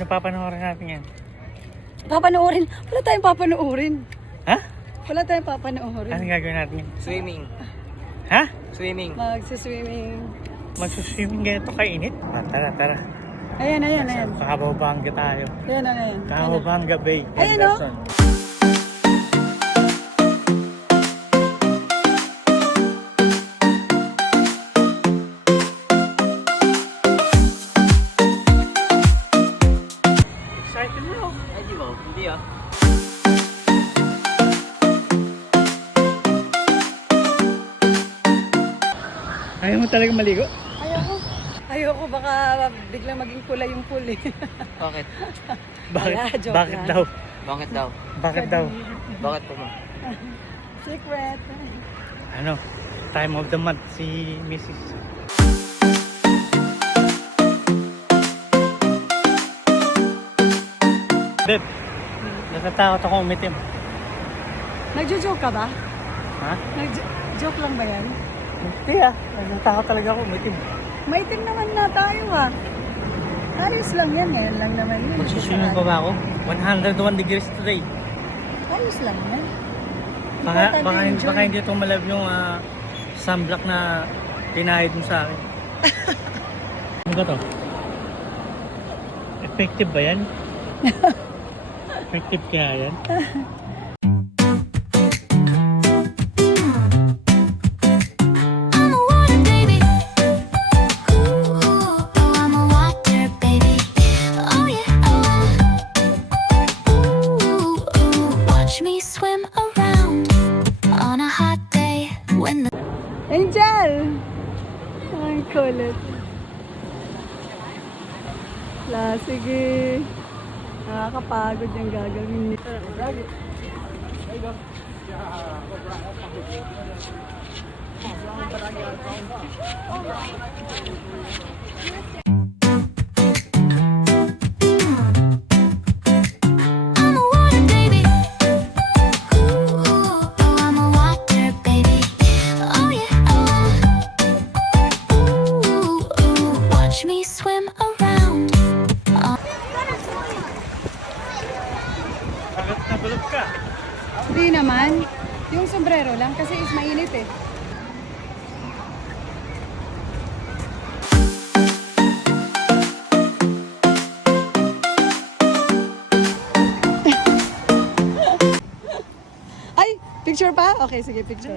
Ano papanoorin natin yan? Papanoorin? Wala tayong papanoorin. Ha? Wala tayong papanoorin. Ano gagawin natin yan? Swimming. Ha? Swimming. Magsiswimming. Magsuswimming ganito kainit? Tara, tara. Ayan, ayan, ayan. Kakababangga tayo. Ayan, ayan. Kakababangga Bay. Ayan, oh. Henderson. Excited na ako. Ay, di ba? Hindi ah. Ayaw mo talaga maligo? Ayoko. Ayoko, baka biglang maging kulay yung pool eh. Bakit? Bakit? Wala, joke Bakit lang. daw? Bakit daw? Bakit daw? Bakit po ma? Secret. Ano? Time of the month si Mrs. Beb, natatakot ako umitim. Nagjo-joke ka ba? Ha? Nag-joke lang ba yan? Hindi ah. Natatakot talaga ako umitim. Maitim naman na tayo ah. Ayos lang yan, ngayon lang naman yun. Magsusunod pa ba ako? 101 degrees today. Ayos lang yan. Baka, Important enjoy. baka hindi ito malab yung sunblock na tinahid mo sa akin. Ano ba to? Effective ba yan? Effective kaya yan? I'm a water baby. Ooh, I'm a water baby. Oh yeah, ooh, watch me swim around on a hot day when the Angel! Ang kulit. Sige. Nakakapagod yung gagawin nito. I'm a water baby. Ooh, I'm a water baby. Oh yeah, watch me swim around. Bagat na balot ka. Hindi naman. Yung sombrero lang kasi is mainit eh. Ay! Picture pa? Okay, sige, picture.